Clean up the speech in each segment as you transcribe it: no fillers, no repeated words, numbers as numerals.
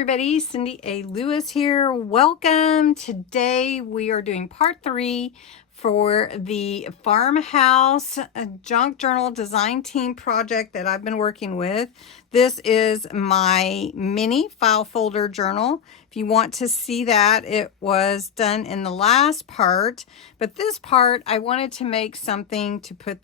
everybody, Cindy A. Lewis here. Welcome. Today we are doing part 3 for the Farmhouse Junk Journal Design Team project that I've been working with. This is my mini file folder journal. If you want to see that, it was done in the last part, but this part I wanted to make something to put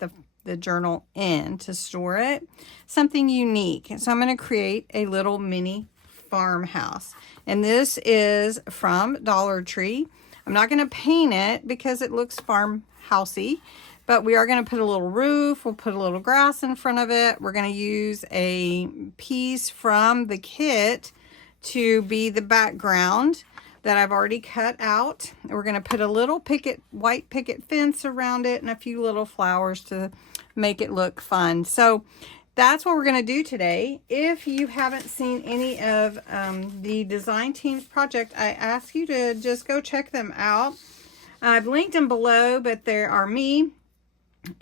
the journal in to store it, something unique. So I'm going to create a little mini farmhouse, and this is from Dollar Tree. I'm not going to paint it because it looks farmhousey, but we are going to put a little roof. We'll put a little grass in front of it. We're going to use a piece from the kit to be the background that I've already cut out. We're going to put a little white picket fence around it and a few little flowers to make it look fun. So that's what we're going to do today. If you haven't seen any of the design team's project, I ask you to just go check them out. I've linked them below, but there are me,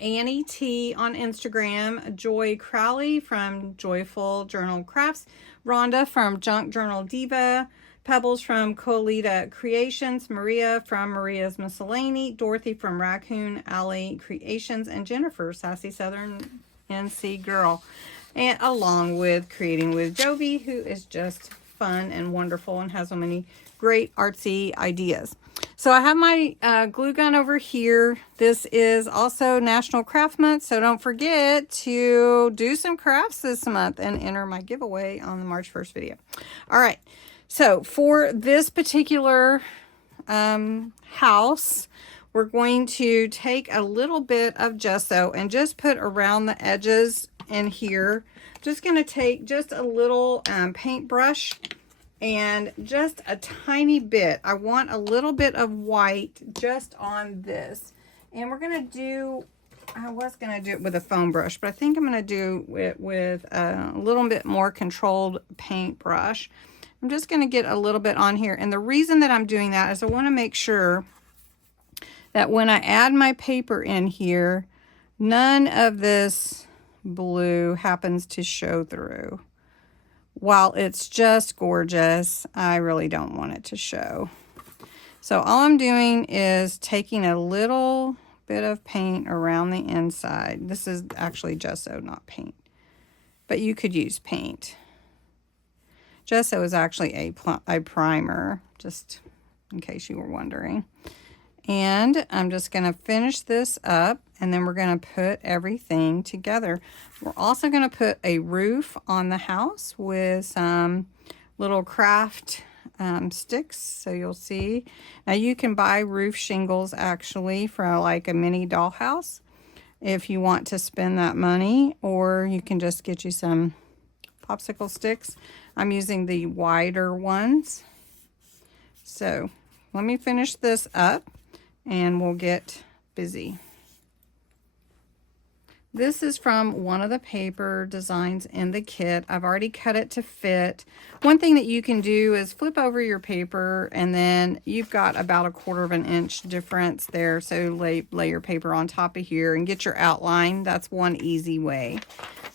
Annie T on Instagram, Joy Crowley from Joyful Journal Crafts, Rhonda from Junk Journal Diva, Pebbles from Colita Creations, Maria from Maria's Miscellany, Dorothy from Raccoon Alley Creations, and Jennifer, Sassy Southern NC Girl, and along with Creating with Jovi, who is just fun and wonderful and has so many great artsy ideas. So I have my glue gun over here. This is also National Craft Month, so don't forget to do some crafts this month and enter my giveaway on the March 1st video. All right, so for this particular house, we're going to take a little bit of gesso and just put around the edges in here. Just going to take just a little paintbrush and just a tiny bit. I want a little bit of white just on this. And we're going to do, I was going to do it with a foam brush, but I think I'm going to do it with a little bit more controlled paintbrush. I'm just going to get a little bit on here. And the reason that I'm doing that is I want to make sure that when I add my paper in here, none of this blue happens to show through. While it's just gorgeous, I really don't want it to show. So all I'm doing is taking a little bit of paint around the inside. This is actually gesso, not paint. But you could use paint. Gesso is actually a primer, just in case you were wondering. And I'm just going to finish this up, and then we're going to put everything together. We're also going to put a roof on the house with some little craft sticks, so you'll see. Now you can buy roof shingles actually for like a mini dollhouse if you want to spend that money, or you can just get you some popsicle sticks. I'm using the wider ones. So let me finish this up and we'll get busy. This is from one of the paper designs in the kit. I've already cut it to fit. One thing that you can do is flip over your paper, and then you've got about 1/4 inch difference there. So lay your paper on top of here and get your outline. That's one easy way.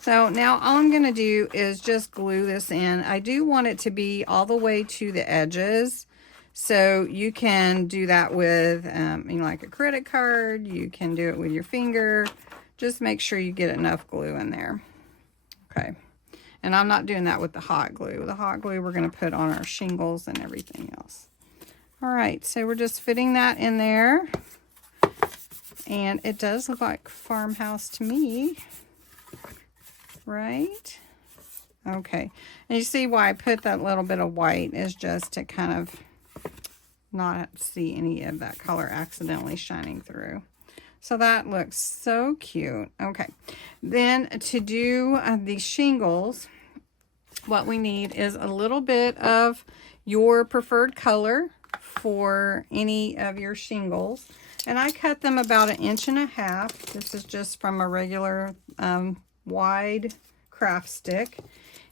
So now all I'm going to do is just glue this in. I do want it to be all the way to the edges. So you can do that with like a credit card. You can do it with your finger. Just make sure you get enough glue in there. Okay. And I'm not doing that with the hot glue. The hot glue we're going to put on our shingles and everything else. All right. So we're just fitting that in there. And it does look like farmhouse to me. Right? Okay. And you see why I put that little bit of white is just to kind of not see any of that color accidentally shining through. So that looks so cute. Okay, then to do the shingles, what we need is a little bit of your preferred color for any of your shingles. And I cut them about 1.5 inches. This is just from a regular wide craft stick.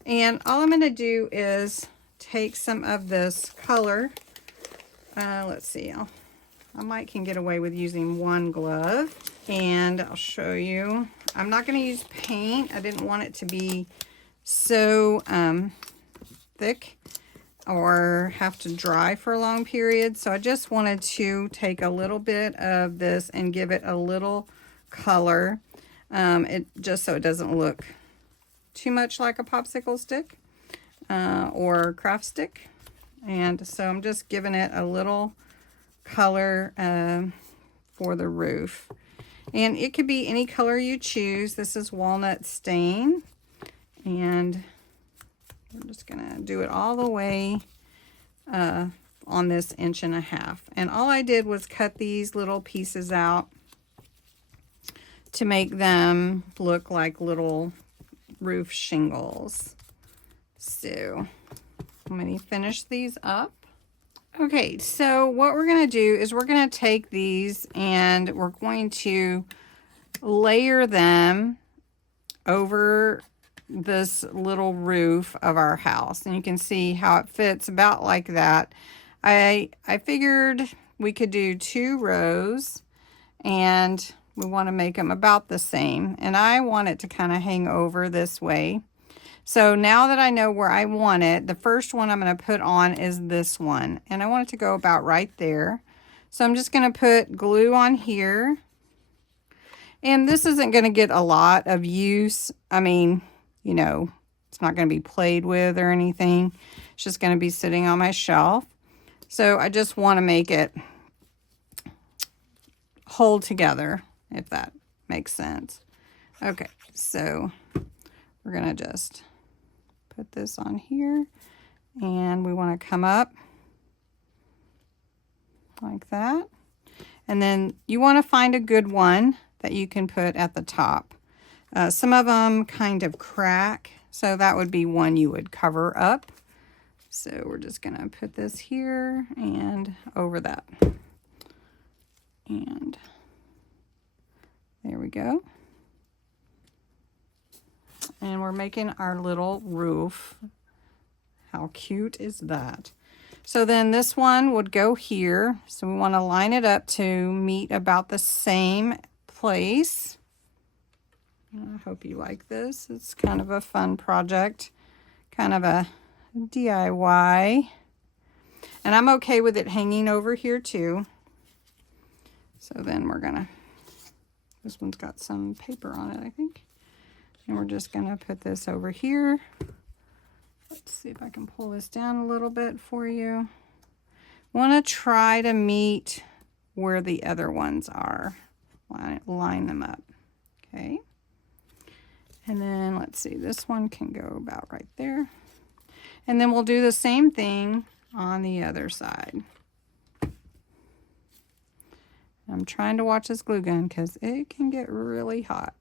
And all I'm going to do is take some of this color. Let's see, I might can get away with using one glove, and I'll show you. I'm not going to use paint. I didn't want it to be so thick or have to dry for a long period. So I just wanted to take a little bit of this and give it a little color, just so it doesn't look too much like a popsicle stick or craft stick. And so I'm just giving it a little color for the roof. And it could be any color you choose. This is walnut stain. And we're just going to do it all the way on this 1.5 inches. And all I did was cut these little pieces out to make them look like little roof shingles. So I'm going to finish these up. Okay, so what we're going to do is we're going to take these and we're going to layer them over this little roof of our house. And you can see how it fits about like that. I figured we could do 2 rows and we want to make them about the same. And I want it to kind of hang over this way. So now that I know where I want it, the first one I'm going to put on is this one. And I want it to go about right there. So I'm just going to put glue on here. And this isn't going to get a lot of use. I mean, you know, it's not going to be played with or anything. It's just going to be sitting on my shelf. So I just want to make it hold together, if that makes sense. Okay, so we're going to just put this on here, and we want to come up like that. And then you want to find a good one that you can put at the top. Some of them kind of crack, so that would be one you would cover up. So we're just going to put this here and over that. And there we go. And we're making our little roof. How cute is that? So then this one would go here. So we want to line it up to meet about the same place. I hope you like this. It's kind of a fun project, kind of a DIY. And I'm okay with it hanging over here too. So then we're gonna, this one's got some paper on it, I think. And we're just gonna put this over here. Let's see if I can pull this down a little bit for you. Want to try to meet where the other ones are. Line them up. Okay. And then let's see, this one can go about right there. And then we'll do the same thing on the other side. I'm trying to watch this glue gun because it can get really hot.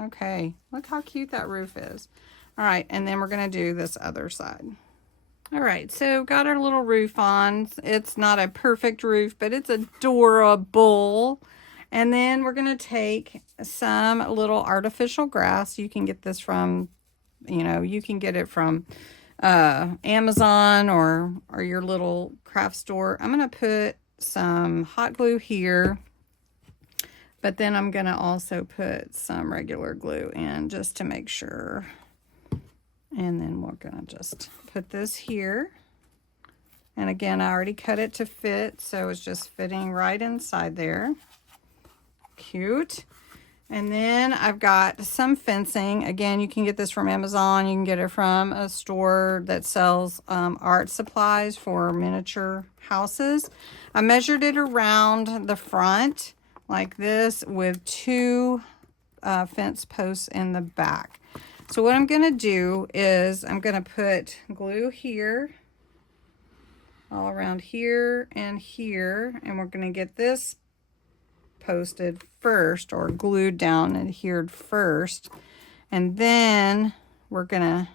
Okay, look how cute that roof is. All right, and then we're going to do this other side. All right, so got our little roof on. It's not a perfect roof, but it's adorable. And then we're going to take some little artificial grass. You can get this from, you know, you can get it from Amazon or your little craft store. I'm going to put some hot glue here. But then I'm going to also put some regular glue in just to make sure. And then we're going to just put this here. And again, I already cut it to fit, so it's just fitting right inside there. Cute. And then I've got some fencing. Again, you can get this from Amazon. You can get it from a store that sells art supplies for miniature houses. I measured it around the front like this with 2 fence posts in the back. So what I'm going to do is I'm going to put glue here, all around here and here, and we're going to get this posted first, or glued down and adhered first, and then we're going to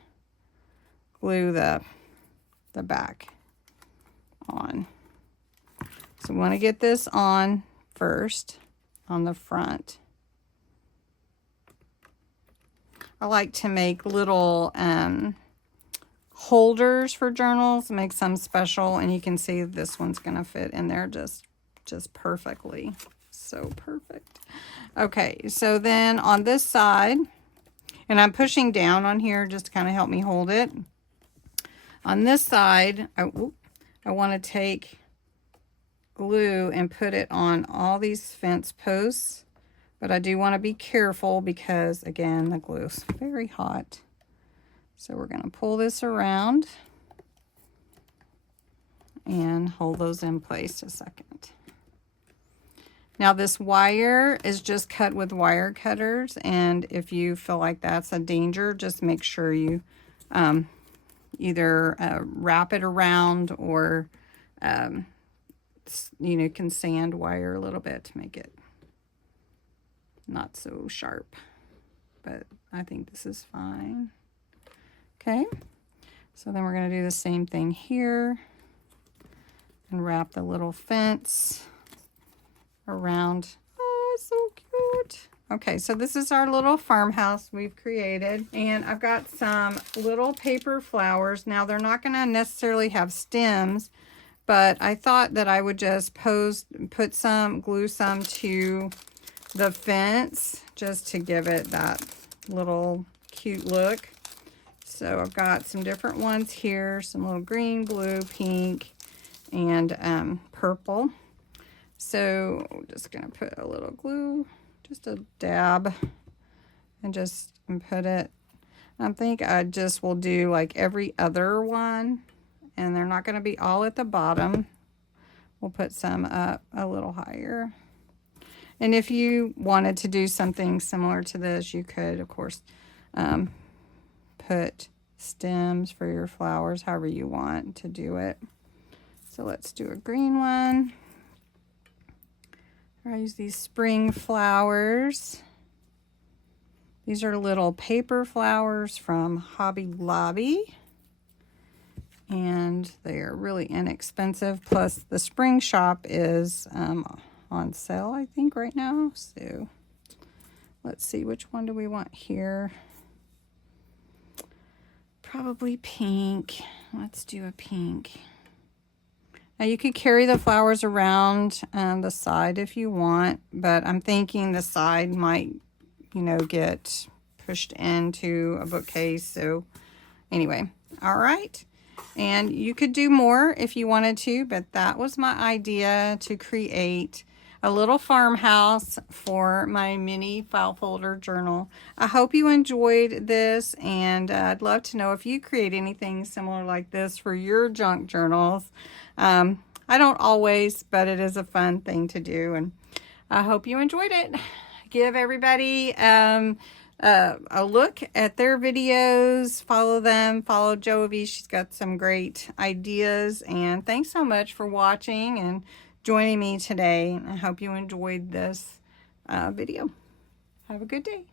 glue the back on. So we want to get this on first on the front. I like to make little holders for journals, make some special, and you can see this one's going to fit in there just perfectly. So perfect. Okay, so then on this side, and I'm pushing down on here just to kind of help me hold it, on this side, I want to take glue and put it on all these fence posts. But I do want to be careful because, again, the glue is very hot. So we're going to pull this around and hold those in place a second. Now this wire is just cut with wire cutters, and if you feel like that's a danger, just make sure you either wrap it around or you know, can sand wire a little bit to make it not so sharp. But I think this is fine. Okay, so then we're going to do the same thing here and wrap the little fence around. Oh, it's so cute. Okay, so this is our little farmhouse we've created, and I've got some little paper flowers. Now they're not going to necessarily have stems, but I thought that I would just glue some to the fence just to give it that little cute look. So I've got some different ones here, some little green, blue, pink, and purple. So I'm just going to put a little glue, just a dab, and put it. I think I just will do like every other one, and they're not going to be all at the bottom. We'll put some up a little higher. And if you wanted to do something similar to this, you could, of course, put stems for your flowers, however you want to do it. So let's do a green one. I use these spring flowers. These are little paper flowers from Hobby Lobby, and they are really inexpensive. Plus the spring shop is on sale, I think, right now. So let's see, which one do we want here? Probably pink. Let's do a pink. Now you could carry the flowers around the side if you want, but I'm thinking the side might, you know, get pushed into a bookcase. So anyway, all right. And you could do more if you wanted to, but that was my idea, to create a little farmhouse for my mini file folder journal. I hope you enjoyed this, and I'd love to know if you create anything similar like this for your junk journals. I don't always, but it is a fun thing to do, and I hope you enjoyed it. Give everybody a look at their videos. Follow them. Follow Jovi. She's got some great ideas, and thanks so much for watching and joining me today. I hope you enjoyed this video. Have a good day.